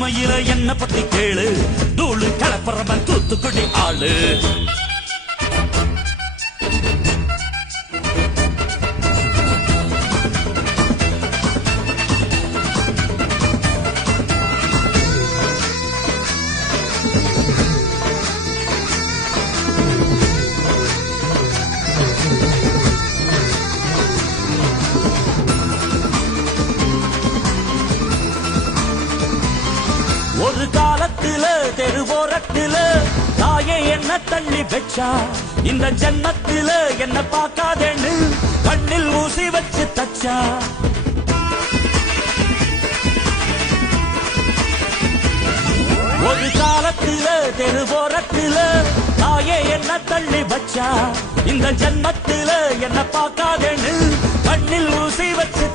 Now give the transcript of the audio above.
தனிமையில என்ன பத்தி கேளு, தூளு கலப்பறவன் தூத்துக்குடி ஆளு. ஒரு காலத்துல தெருவோரத்துல தாயே என்ன தள்ளி வச்சா, இந்த ஜன்மத்தில என்ன பார்க்காதேன்னு கண்ணில் ஊசி வச்சு தச்சா. ஒரு காலத்துல தெருவோரத்துல தாயே என்ன தள்ளி வச்சா, இந்த ஜன்மத்தில என்ன பார்க்காதேன்னு கண்ணில் ஊசி வச்சு